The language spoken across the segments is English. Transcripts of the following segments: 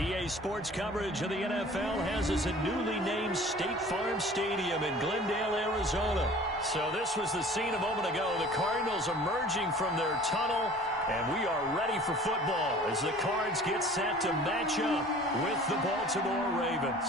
EA Sports coverage of the NFL has us at newly named State Farm Stadium in Glendale, Arizona. So this was the scene a moment ago. The Cardinals emerging from their tunnel, and we are ready for football as the Cards get set to match up with the Baltimore Ravens.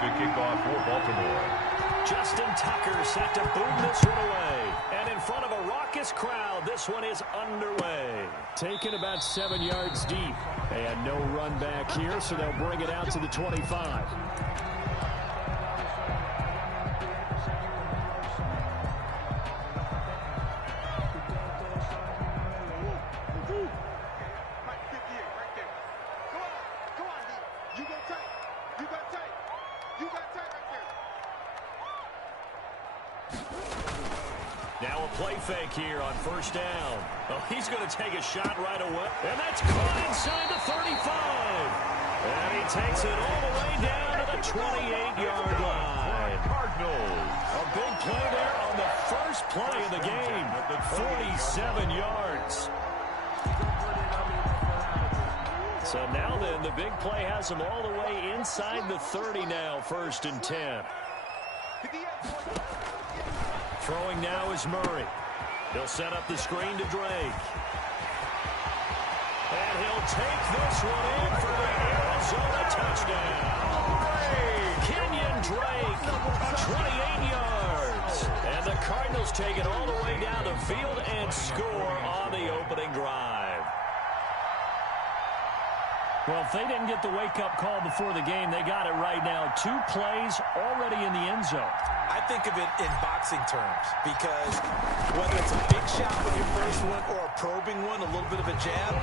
To kick off for Baltimore. Justin Tucker set to boom this one away. And in front of a raucous crowd, this one is underway. Taken about 7 yards deep. And no run back here, so they'll bring it out to the 25. Now a play fake here on first down. Oh, he's going to take a shot right away. And that's caught inside the 35. And he takes it all the way down to the 28-yard line. Cardinals. A big play there on the first play of the game. 47 yards. So now then, the big play has him all the way inside the 30 now, 1st and 10. Throwing now is Murray. He'll set up the screen to Drake. And he'll take this one in for the Arizona touchdown. Kenyon Drake, 28 yards. And the Cardinals take it all the way down the field and score on the opening drive. Well, if they didn't get the wake-up call before the game, they got it right now. 2 plays already in the end zone. I think of it in boxing terms because whether it's a big shot with your first one or a probing one, a little bit of a jab,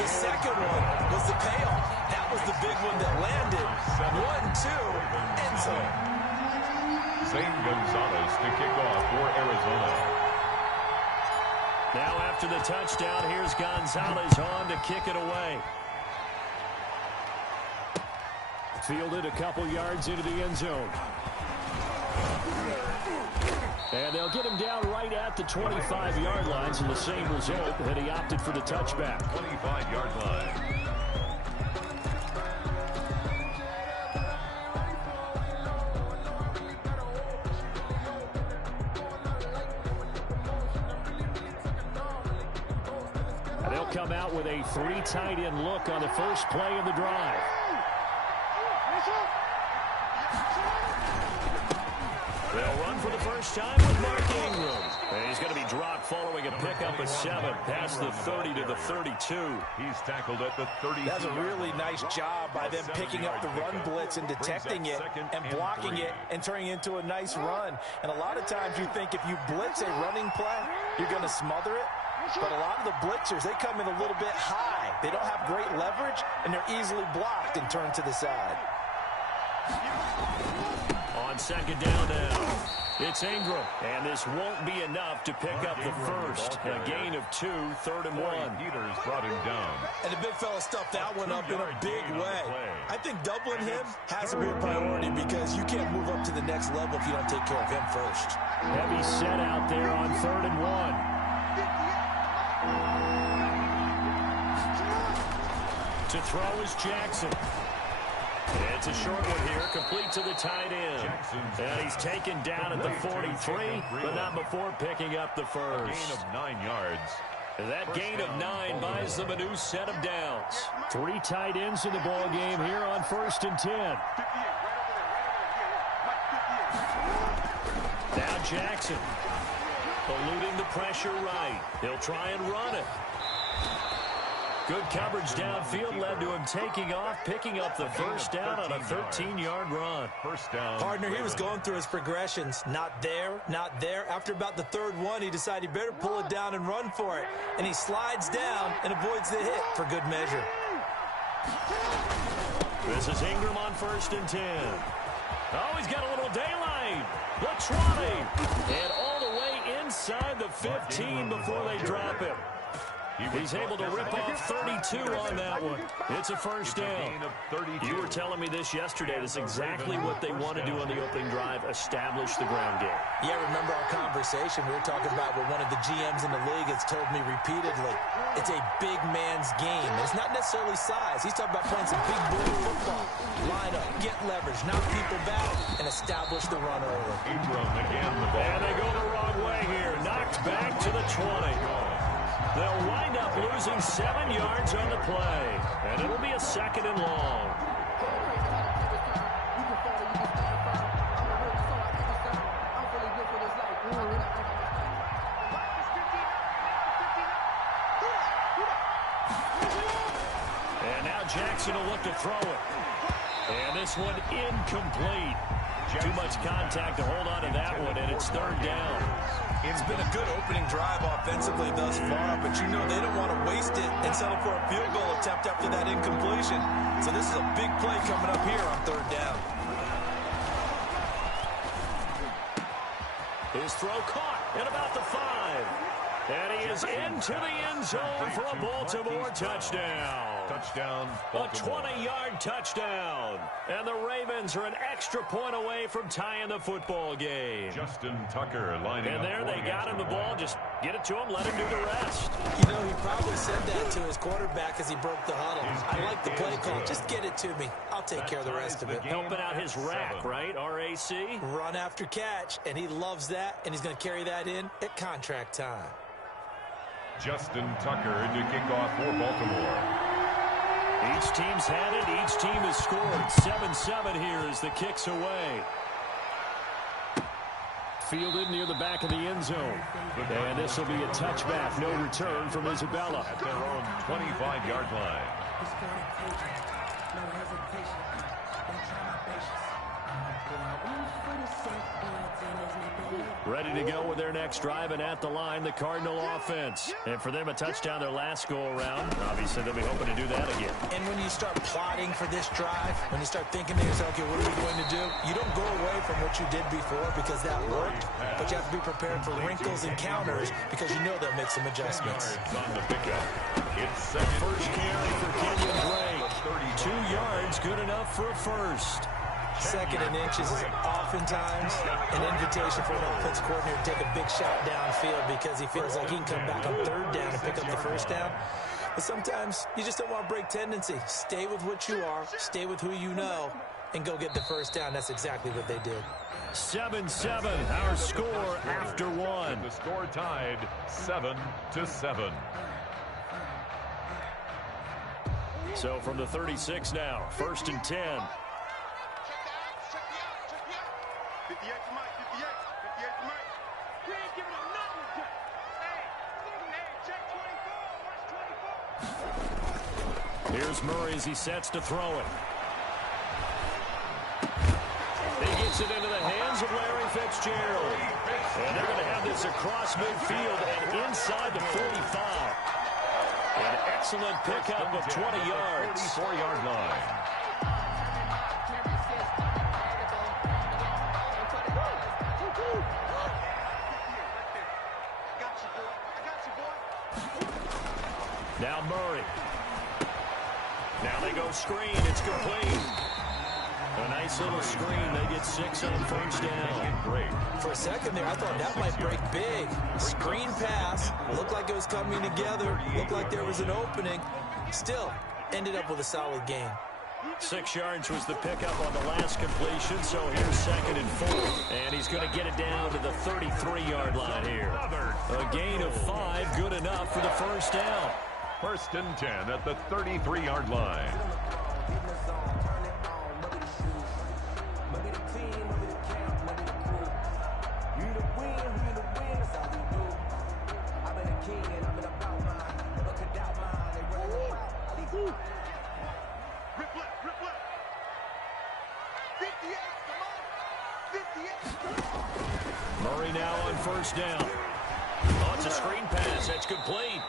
the second one was the payoff. That was the big one that landed. 1-2, end zone. Zane Gonzalez to kick off for Arizona. Now after the touchdown, here's Gonzalez on to kick it away. Fielded a couple yards into the end zone. And they'll get him down right at the 25-yard line, so the same result, and he opted for the touchback. 25-yard line. And they'll come out with a 3 tight end look on the first play of the drive. They'll run for the first time with Mark Ingram. And he's going to be dropped following a pickup of 7 past the 30 to the 32. He's tackled at the 30. That's a really nice job by them picking up the run blitz and detecting it and blocking it and turning it into a nice run. And a lot of times you think if you blitz a running play, you're going to smother it. But a lot of the blitzers, they come in a little bit high. They don't have great leverage, and they're easily blocked and turned to the side. On second down now, it's Ingram, and this won't be enough to pick up the first. A gain of 2, 3rd and 1. Peters brought him down. And the big fella stuffed that one up in a big way. I think doubling him has to be a priority because you can't move up to the next level if you don't take care of him first. Heavy set out there on 3rd and 1. To throw is Jackson. It's a short one here, complete to the tight end. And he's taken down at the 43, but not before picking up the first. A gain of 9 yards. And that gain of 9 buys them a new set of downs. 3 tight ends in the ball game here on 1st and 10. Now Jackson, eluding the pressure right. He'll try and run it. Good coverage downfield led to him taking off, picking up the first down on a 13-yard run. First down. Partner, he was going through his progressions. Not there, not there. After about the 3rd one, he decided he better pull it down and run for it. And he slides down and avoids the hit for good measure. This is Ingram on 1st and 10. Oh, he's got a little daylight. The 20. And all the way inside the 15 before they drop him. He's able to rip off 32 on that one. It's a first down. You were telling me this yesterday. This is exactly what they want to do on the opening drive, establish the ground game. Yeah, remember our conversation. We were talking about what one of the GMs in the league has told me repeatedly. It's a big man's game. And it's not necessarily size. He's talking about playing some big boy football. Line up, get leverage, knock people back, and establish the run early. And they go the wrong way here. Knocked back to the 20. They'll wind up losing 7 yards on the play. And it'll be a second and long. And now Jackson will look to throw it. And this one incomplete. Too much contact to hold on to that one, and it's third down. It's been a good opening drive offensively thus far, but you know they don't want to waste it and settle for a field goal attempt after that incompletion. So this is a big play coming up here on third down. His throw caught at about the 5. And he is into the end zone for a Baltimore touchdown. A 20-yard touchdown. And the Ravens are an extra point away from tying the football game. Justin Tucker lining up. And there they got him the ball. Just get it to him, let him do the rest. You know, he probably said that to his quarterback as he broke the huddle. I like the play call. Just get it to me. I'll take care of the rest of it. Helping out his rack, right? RAC? Run after catch, and he loves that, and he's going to carry that in at contract time. Justin Tucker to kick off for Baltimore. Each team's had it. Each team has scored. 7-7 here as the kick's away. Fielded near the back of the end zone. And this will be a touchback. No return from Isabella. At their own 25-yard line. Ready to go with their next drive, and at the line, the Cardinal offense. And for them, a touchdown their last go-around. Obviously, they'll be hoping to do that again. And when you start plotting for this drive, when you start thinking to yourself, okay, what are we going to do? You don't go away from what you did before because that worked, but you have to be prepared for wrinkles and counters because you know they'll make some adjustments. On the pickup. It's first carry for Kenyon Drake. 2 yards, good enough for a first. Second and inches is oftentimes an invitation for an offense coordinator to take a big shot downfield because he feels like he can come back on third down and pick up the first down. But sometimes you just don't want to break tendency. Stay with what you are, stay with who you know, and go get the first down. That's exactly what they did. 7-7, our score after one. The score tied 7-7. So from the 36 now, first and 10. 58 to Mike, 58 to Mike. We ain't giving him nothing to check. Hey, check 24. Watch 24. Here's Murray as he sets to throw it. He gets it into the hands of Larry Fitzgerald. And they're going to have this across midfield and inside the 45. An excellent pickup of 20 yards. 34-yard line. Now Murray. Now they go screen. It's complete. A nice little screen. They get 6 on first down. Great. For a second there, I thought that might break big. Screen pass. Looked like it was coming together. Looked like there was an opening. Still, ended up with a solid gain. 6 yards was the pickup on the last completion, so here's second and 4. And he's going to get it down to the 33-yard line here. A gain of 5, good enough for the first down. First and 10 at the 33-yard line. Murray now on first down. Oh, it's a screen pass. That's complete.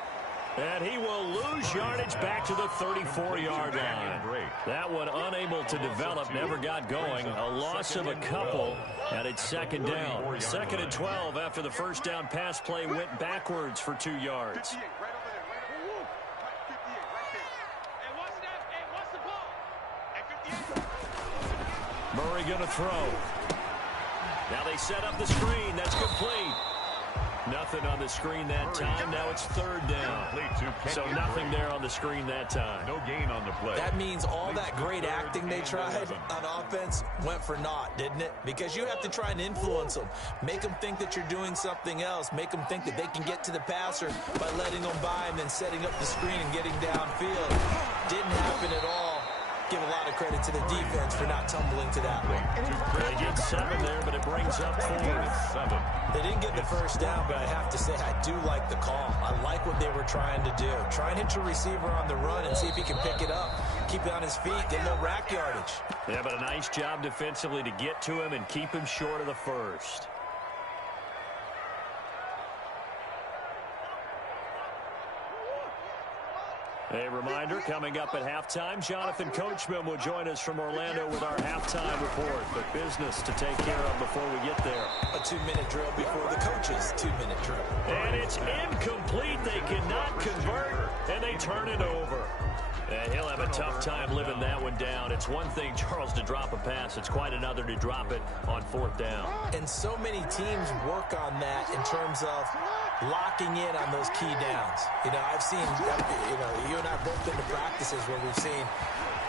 And he will lose yardage back to the 34-yard line. That one unable to develop, never got going. A loss of a couple, and it's second down. Second and 12 after the first down pass play went backwards for 2 yards. Murray going to throw. Now they set up the screen. That's complete. Nothing on the screen that time. Now it's third down. So nothing there on the screen that time. No gain on the play. That means all that great acting they tried on offense went for naught, didn't it? Because you have to try and influence them. Make them think that you're doing something else. Make them think that they can get to the passer by letting them by and then setting up the screen and getting downfield. Didn't happen at all. Give a lot of credit to the defense for not tumbling to that one. They get 7 there, but it brings up 4. They didn't get the first down, but I have to say I do like the call. I like what they were trying to do. Try and hit your receiver on the run and see if he can pick it up. Keep it on his feet, get a little rack yardage. Yeah, but a nice job defensively to get to him and keep him short of the first. A reminder, coming up at halftime, Jonathan Coachman will join us from Orlando with our halftime report. But business to take care of before we get there. A 2-minute drill before the coach's 2-minute drill. And it's incomplete. They cannot convert, and they turn it over. And he'll have a tough time living that one down. It's one thing, Charles, to drop a pass. It's quite another to drop it on 4th down. And so many teams work on that in terms of locking in on those key downs. You know, I've seen, you and I have both been to practices where we've seen,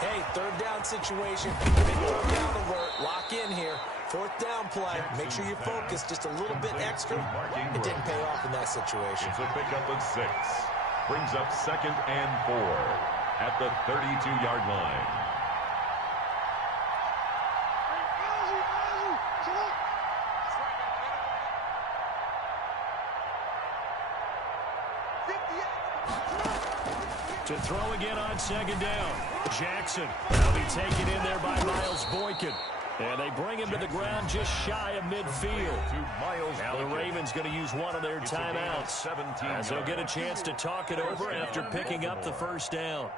hey, 3rd down situation, big 3rd down alert, lock in here. 4th down play, make sure you focus just a little bit extra. It didn't pay off in that situation. It's a pickup of 6. Brings up 2nd and 4 at the 32-yard line. To throw again on 2nd down. Jackson. Now be taken in there by Miles Boykin. And they bring him to the ground just shy of midfield. Now the Ravens going to use one of their timeouts as they'll get a chance to talk it over after picking up the first down.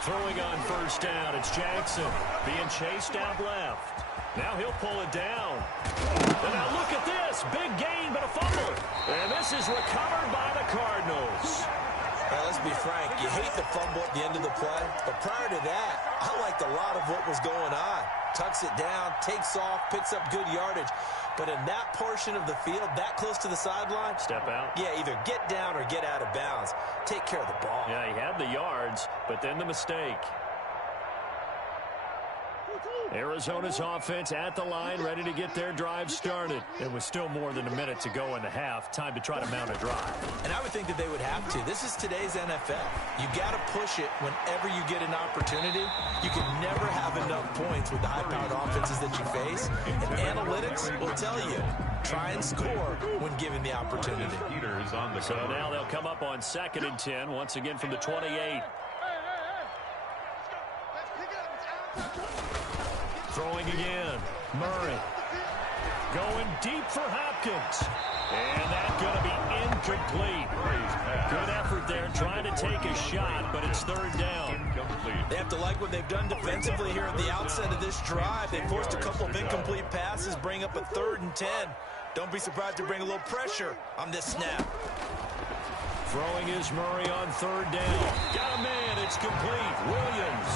Throwing on first down, it's Jackson being chased out left. Now he'll pull it down. And now look at this. Big gain, but a fumble. And this is recovered by the Cardinals. Now, let's be frank. You hate the fumble at the end of the play. But prior to that, I liked a lot of what was going on. Tucks it down, takes off, picks up good yardage. But in that portion of the field, that close to the sideline, step out. Yeah, either get down or get out of bounds. Take care of the ball. Yeah, he had the yards, but then the mistake. Arizona's offense at the line, ready to get their drive started. It was still more than a minute to go in the half. Time to try to mount a drive. And I would think that they would have to. This is today's NFL. You got to push it whenever you get an opportunity. You can never have enough points with the high-powered offenses that you face. And analytics will tell you, try and score when given the opportunity. So now they'll come up on 2nd and 10, once again from the 28. Throwing again. Murray. Going deep for Hopkins. And that's going to be incomplete. Good effort there trying to take a shot, but it's 3rd down. They have to like what they've done defensively here at the outset of this drive. They forced a couple of incomplete passes, bring up a 3rd and 10. Don't be surprised to bring a little pressure on this snap. Throwing is Murray on 3rd down. Got a man. It's complete. Williams.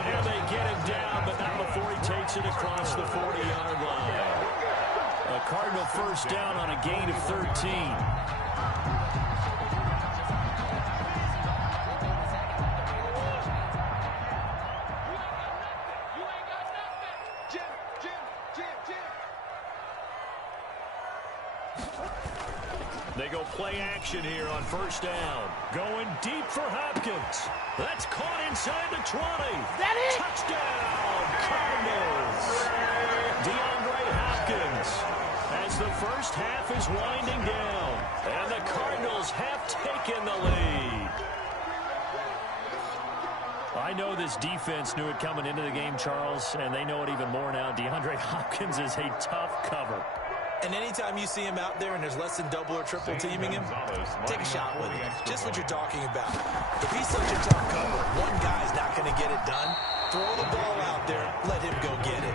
And they get him down, but not before he takes it across the 40-yard line. A Cardinal first down on a gain of 13. They go play action here on first down. Going deep for Hopkins. That's caught inside the 20. That is touchdown, Cardinals. DeAndre Hopkins as the first half is winding down. And the Cardinals have taken the lead. I know this defense knew it coming into the game, Charles, and they know it even more now. DeAndre Hopkins is a tough cover. And anytime you see him out there and there's less than double or triple teaming him, take a shot with him. Just what you're talking about. If he's such a tough cover, one guy's not going to get it done. Throw the ball out there, let him go get it.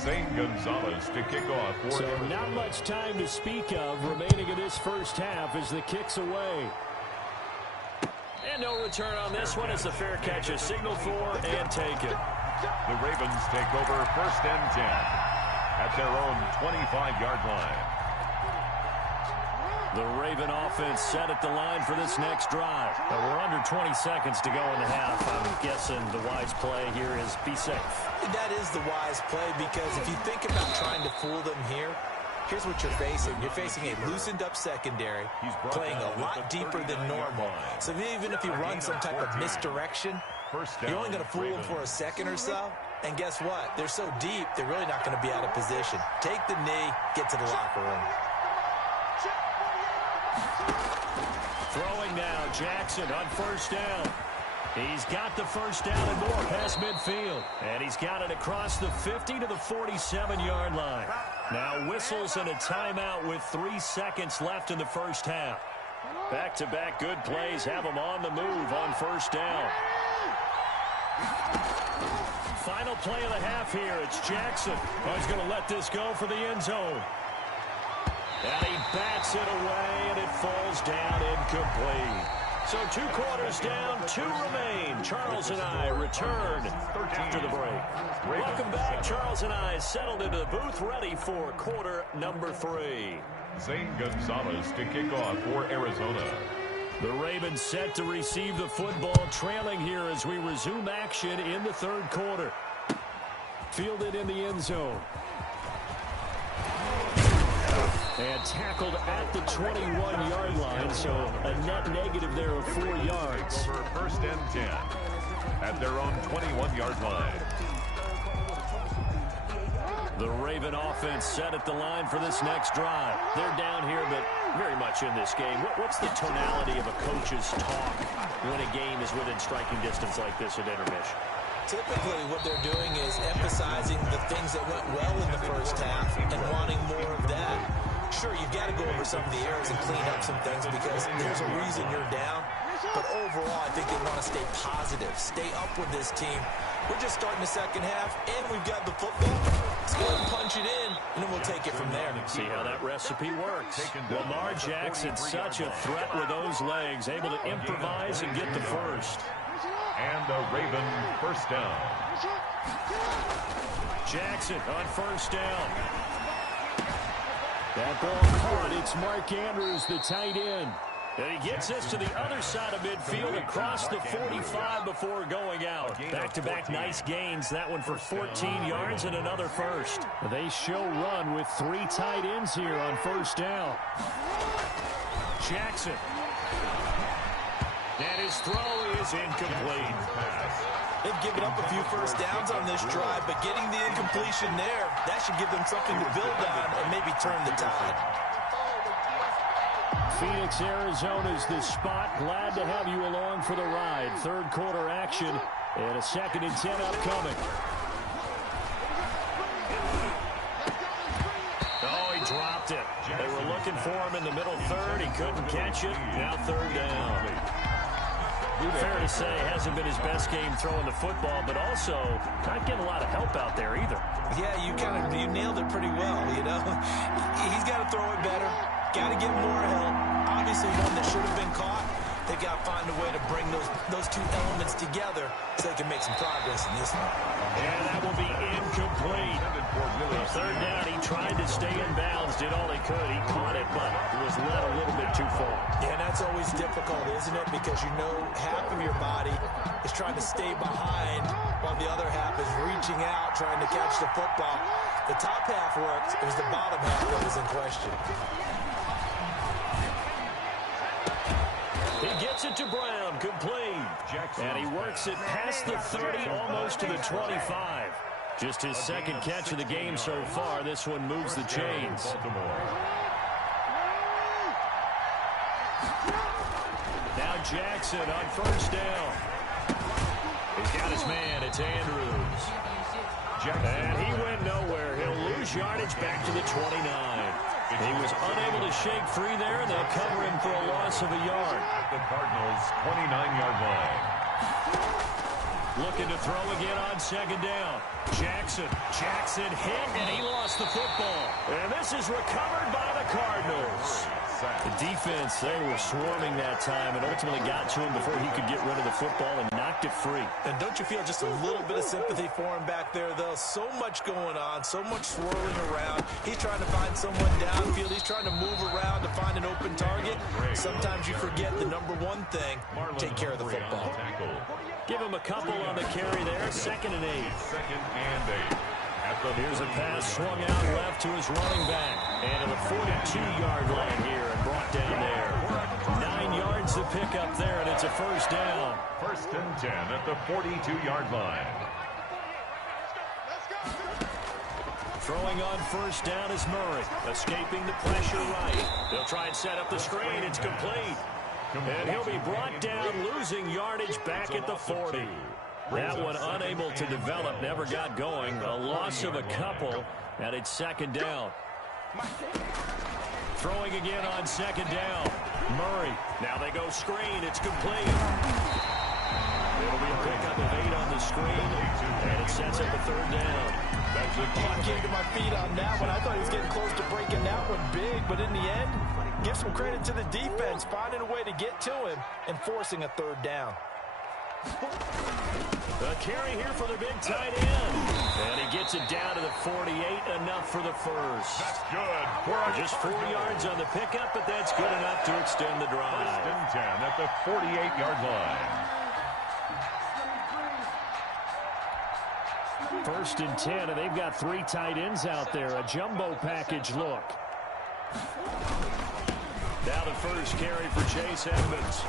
Zane Gonzalez to kick off for So Arizona. not much time to speak of remaining in this first half as the kick's away. And no return on this one as the fair catch is signaled for and taken. The Ravens take over 1st and 10 at their own 25-yard line. The Raven offense set at the line for this next drive. But we're under 20 seconds to go in the half. I'm guessing the wise play here is be safe. That is the wise play, because if you think about trying to fool them here, here's what you're facing. You're facing a loosened-up secondary, playing a lot deeper than normal. So even if you run some type of misdirection, you're only going to fool them for a second or so. And guess what? They're so deep, they're really not going to be out of position. Take the knee, get to the locker room. Throwing now, Jackson on 1st down. He's got the 1st down and more past midfield. And he's got it across the 50 to the 47-yard line. Now whistles and a timeout with 3 seconds left in the first half. Back-to-back good plays have him on the move on 1st down. Final play of the half here. It's Jackson. Oh, he's going to let this go for the end zone. And he bats it away, and it falls down incomplete. So 2 quarters down, 2 remain. Charles and I return after the break. Welcome back. Charles and I settled into the booth, ready for quarter number 3. Zane Gonzalez to kick off for Arizona. The Ravens set to receive the football, trailing here as we resume action in the 3rd quarter. Fielded in the end zone. And tackled at the 21-yard line, so a net negative there of 4 yards. Over 1st and 10 at their own 21-yard line. The Raven offense set at the line for this next drive. They're down here, but very much in this game. What's the tonality of a coach's talk when a game is within striking distance like this at intermission? Typically, what they're doing is emphasizing the things that went well in the first half and wanting more of that. Sure, you've got to go over some of the errors and clean up some things because there's a reason you're down. But overall, I think they want to stay positive, stay up with this team. We're just starting the second half, and we've got the football. Let's go ahead and punch it in, and then we'll take it from there. See how that recipe works. Lamar Jackson, such a threat with those legs, able to improvise and get the first. And a Raven 1st down. Jackson on 1st down. That ball caught. It's Mark Andrews, the tight end. And he gets us to the other side of midfield across the 45 before going out. Back-to-back nice gains. That one for 14 yards and another first. They show run with 3 tight ends here on 1st down. Jackson. And his throw is incomplete. They've given up a few first downs on this drive, but getting the incompletion there, that should give them something to build on and maybe turn the tide. Phoenix, Arizona's the spot. Glad to have you along for the ride. 3rd quarter action and a 2nd and 10 upcoming. Oh, he dropped it. They were looking for him in the middle 3rd. He couldn't catch it. Now 3rd down. Fair to say, hasn't been his best game throwing the football, but also not getting a lot of help out there either. Yeah, you nailed it pretty well, you know. He's got to throw it better. Got to get more help. Obviously, one that should have been caught. They got to find a way to bring those 2 elements together so they can make some progress in this one. And that will be incomplete. 3rd down, he tried to stay in bounds, did all he could. He caught it, but was led a little bit too far. Yeah, and that's always difficult, isn't it? Because you know half of your body is trying to stay behind while the other half is reaching out, trying to catch the football. The top half worked. It was the bottom half that was in question. He gets it to Brown, complete. And he works it past the 30, almost to the 25. Just his 2nd catch of the game so far. This one moves the chains. Now Jackson on 1st down. He's got his man. It's Andrews. And he went nowhere. He'll lose yardage back to the 29. He was unable to shake free there, and they'll cover him for a loss of a yard. The Cardinals' 29-yard line. Looking to throw again on second down. Jackson hit, and he lost the football. And this is recovered by the Cardinals. The defense, they were swarming that time and ultimately got to him before he could get rid of the football and knocked it free. And don't you feel just a little bit of sympathy for him back there, though? So much going on, so much swirling around. He's trying to find someone downfield. He's trying to move around to find an open target. Sometimes you forget the number one thing, take care of the football. Give him a couple on the carry there. 2nd and 8. 2nd and 8. Here's a pass swung out left to his running back. And at the 42-yard line here and brought down there. 9 yards to pick up there, and it's a first down. 1st and 10 at the 42-yard line. Throwing on first down is Murray. Escaping the pressure right. They'll try and set up the screen. It's complete. And he'll be brought down, losing yardage back at the 40. That one unable to develop, never got going. A loss of a couple, and it's 2nd down. Throwing again on 2nd down. Murray. Now they go screen. It's complete. It'll be a pickup of 8 on the screen, and it sets up a 3rd down. I came to my feet on that one. I thought he was getting close to breaking that one big, but in the end, give some credit to the defense, finding a way to get to him and forcing a 3rd down. The carry here for the big tight end. And he gets it down to the 48, enough for the first. That's good. Just 4 yards on the pickup, but that's good enough to extend the drive. 1st and 10 at the 48-yard line. 1st and 10, and they've got 3 tight ends out there. A jumbo package look. Now the first carry for Chase Edmonds.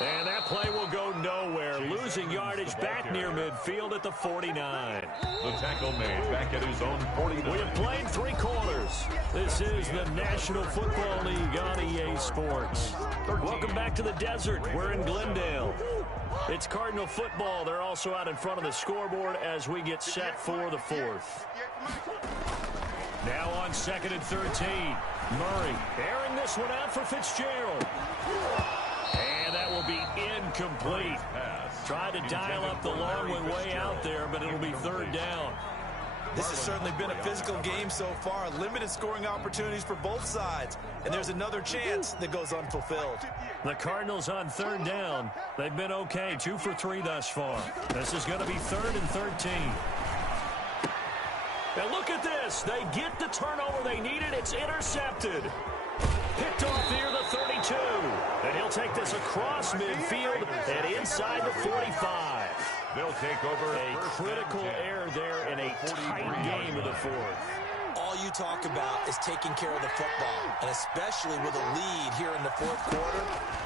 And that play will go nowhere. Losing yardage back near midfield at the 49. The tackle made back at his own 49. We have played 3 quarters. This is the National Football League on EA Sports. Welcome back to the desert. We're in Glendale. It's Cardinal football. They're also out in front of the scoreboard as we get set for the 4th. Now on 2nd and 13. Murray airing this one out for Fitzgerald. And that will be incomplete. Tried to dial up the long one way out there, but it'll be 3rd down. This has certainly been a physical game so far. Limited scoring opportunities for both sides. And there's another chance that goes unfulfilled. The Cardinals on 3rd down. They've been okay, 2 for 3 thus far. This is going to be 3rd and 13. And look at this. They get the turnover they needed. It's intercepted. Picked off near the 32. And he'll take this across midfield and inside the 45. They'll take over a critical error there in a tight game of the 4th. All you talk about is taking care of the football, and especially with a lead here in the 4th quarter,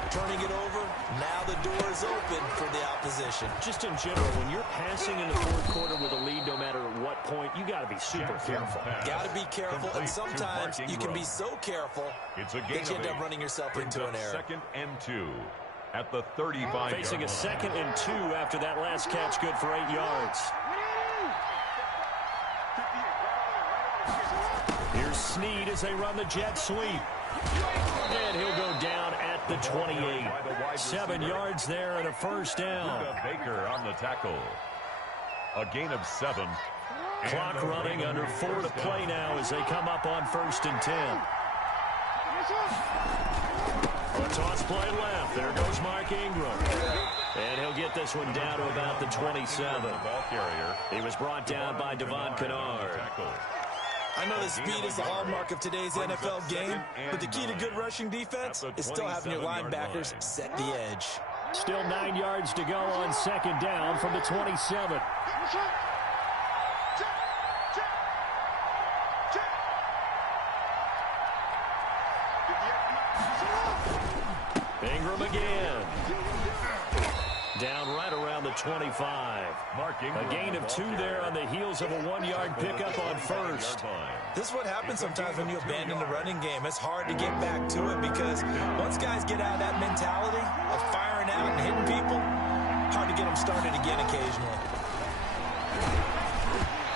turning it over, now the door is open for the opposition. Just in general, when you're passing in the 4th quarter with a lead, no matter what point, you got to be super careful. Got to be careful, and sometimes you can be so careful that you end up running yourself into an error. 2nd and 2 at the 35. Facing a 2nd and 2 after that last catch, good for 8 yards. Here's Snead as they run the jet sweep. And he'll go down at the 28. 7 yards there and a first down. Baker on the tackle. A gain of 7. Clock running under 4 to play now as they come up on 1st and 10. A toss play left. There goes Mark Ingram. And he'll get this one down to about the 27. Ball carrier. He was brought down by Devon Kennard. I know the speed is the hallmark of today's NFL game, but the key to good rushing defense is still having your linebackers set the edge. Still 9 yards to go on 2nd down from the 27. Ingram again. Down right around the 25. A gain of 2 there on the heels of a 1-yard pickup on first. This is what happens sometimes when you abandon the running game. It's hard to get back to it because once guys get out of that mentality of firing out and hitting people, hard to get them started again occasionally.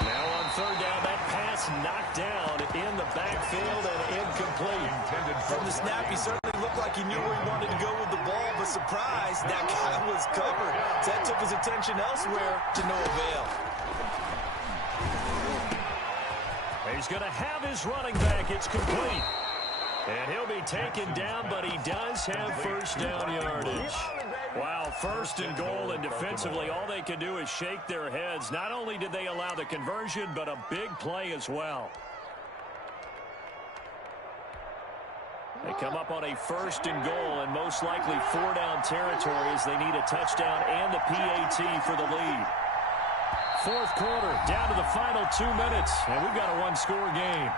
Now on 3rd down, that pass knocked down in the backfield and incomplete. From the snap, he certainly looked like he knew where he wanted to go with the ball, but surprise, that guy was covered. So that took his attention elsewhere to no avail. He's going to have his running back. It's complete. And he'll be taken down, but he does have first down yardage. Wow, first and goal, and defensively, all they can do is shake their heads. Not only did they allow the conversion, but a big play as well. They come up on a first and goal, and most likely 4-down territory as they need a touchdown and the PAT for the lead. Fourth quarter, down to the final 2 minutes, and we've got a one-score game.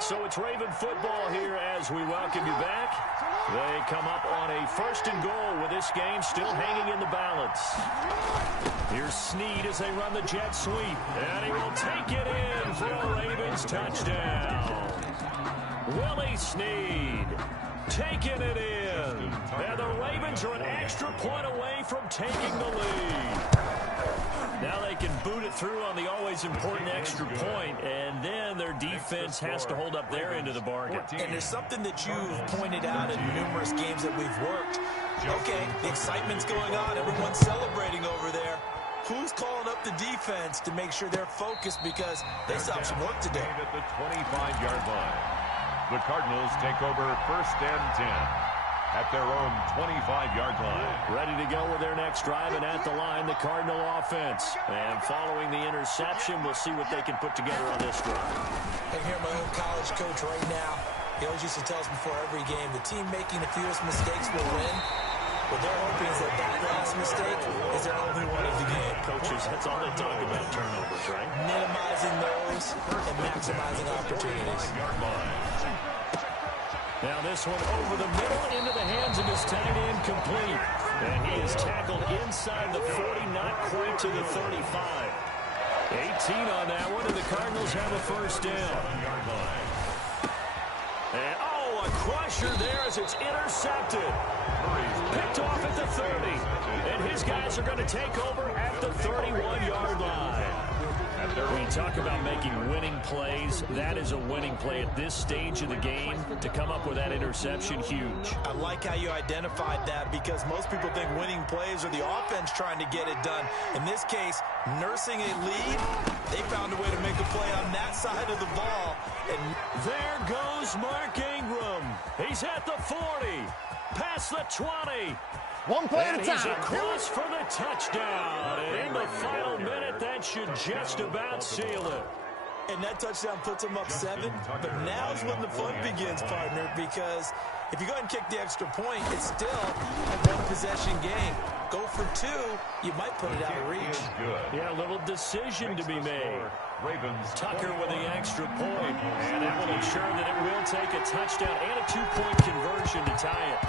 So it's Raven football here as we welcome you back. They come up on a first and goal with this game still hanging in the balance. Here's Snead as they run the jet sweep. And he will take it in for a Ravens touchdown. Willie Snead taking it in. And the Ravens are an extra point away from taking the lead. Now they can boot it through on the always important extra point, and then their defense has to hold up their end of the bargain. And there's something that you've pointed out in numerous games that we've worked. Okay, the excitement's going on. Everyone's celebrating over there. Who's calling up the defense to make sure they're focused because they still have some work to do? At the 25-yard line, the Cardinals take over first and 10. At their own 25-yard line. Ready to go with their next drive, and at the line, the Cardinal offense. And following the interception, we'll see what they can put together on this drive. I hear my own college coach right now. He always used to tell us before every game, the team making the fewest mistakes will win. What they're hoping is that last mistake is their only one of the game. Coaches, that's all they talk about, turnovers, right? Minimizing those and maximizing opportunities. Now this one over the middle into the hands of his tight end, complete. And he is tackled inside the 40, not quite to the 35. 18 on that one, and the Cardinals have a first down. And, oh, a crusher there as it's intercepted. Picked off at the 30. And his guys are going to take over at the 31-yard line. We talk about making winning plays. That is a winning play at this stage of the game. To come up with that interception, huge. I like how you identified that because most people think winning plays are the offense trying to get it done. In this case, nursing a lead, they found a way to make a play on that side of the ball. And there goes Mark Ingram. He's at the 40, past the 20. One play at a time. He's across for the touchdown. And in the final minute, that should just about seal it. And that touchdown puts them up 7. But now's when the fun begins, partner, because if you go ahead and kick the extra point, it's still a one-possession game. Go for 2, you might put it out of reach. Yeah, a little decision to be made. Tucker with the extra point. And that will ensure that it will take a touchdown and a 2-point conversion to tie it.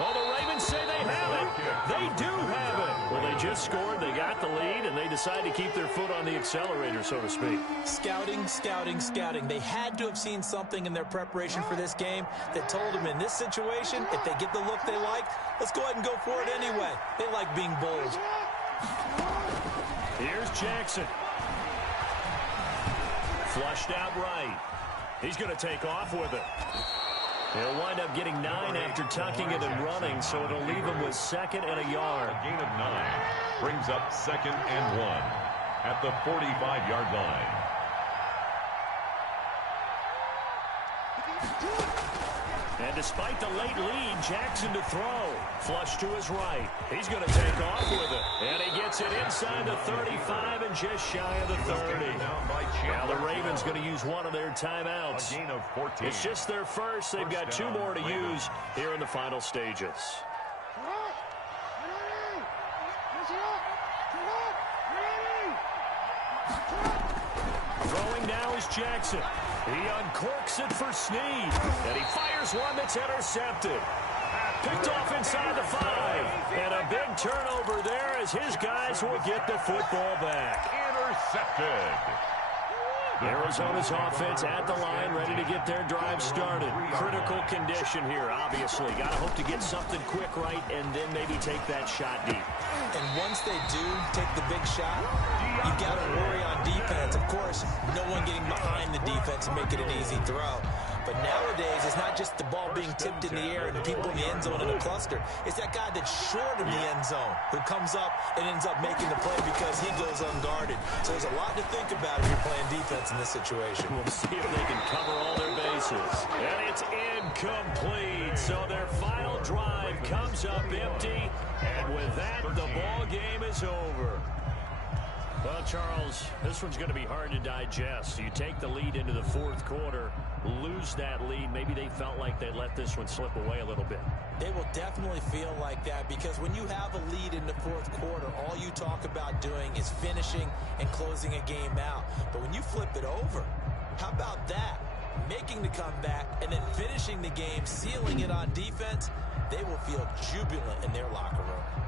Oh, the Ravens say they have it. They do have it. Well, they just scored, they got the lead, and they decide to keep their foot on the accelerator, so to speak. Scouting, scouting, scouting. They had to have seen something in their preparation for this game that told them in this situation, if they get the look they like, let's go ahead and go for it anyway. They like being bold. Here's Jackson. Flushed out right. He's going to take off with it. He'll wind up getting 9 after tucking it and running, so it'll leave him with 2nd and a yard. A gain of 9 brings up 2nd and 1 at the 45-yard line. And despite the late lead, Jackson to throw. Flush to his right. He's going to take off with it. And he gets it inside the 35 and just shy of the 30. Now the Ravens going to use one of their timeouts. A gain of 14. It's just their first. They've got 2 more to use here in the final stages. Throwing now is Jackson. He uncorks it for Snead. And he fires one that's intercepted. Picked off inside the 5. And a big turnover there as his guys will get the football back. Intercepted. Arizona's offense at the line, ready to get their drive started. Critical condition here, obviously. Got to hope to get something quick right and then maybe take that shot deep. And once they do take the big shot, you've got to worry on defense. Of course, no one getting behind the defense and making an easy throw. But nowadays, it's not just the ball being tipped in the air and the people in the end zone in a cluster. It's that guy that's short of the end zone who comes up and ends up making the play because he goes unguarded. So there's a lot to think about if you're playing defense in this situation. We'll see if they can cover all their bases. And it's incomplete. So their final drive comes up empty. And with that, the ball game is over. Well, Charles, this one's going to be hard to digest. You take the lead into the fourth quarter, lose that lead. Maybe they felt like they let this one slip away a little bit. They will definitely feel like that because when you have a lead in the fourth quarter, all you talk about doing is finishing and closing a game out. But when you flip it over, how about that? Making the comeback and then finishing the game, sealing it on defense, they will feel jubilant in their locker room.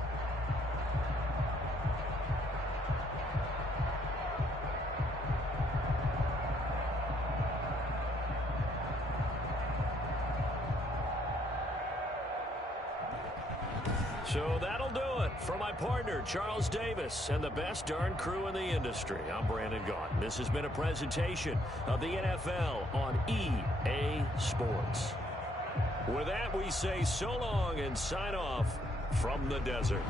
So that'll do it for my partner, Charles Davis, and the best darn crew in the industry. I'm Brandon Gaudin. This has been a presentation of the NFL on EA Sports. With that, we say so long and sign off from the desert.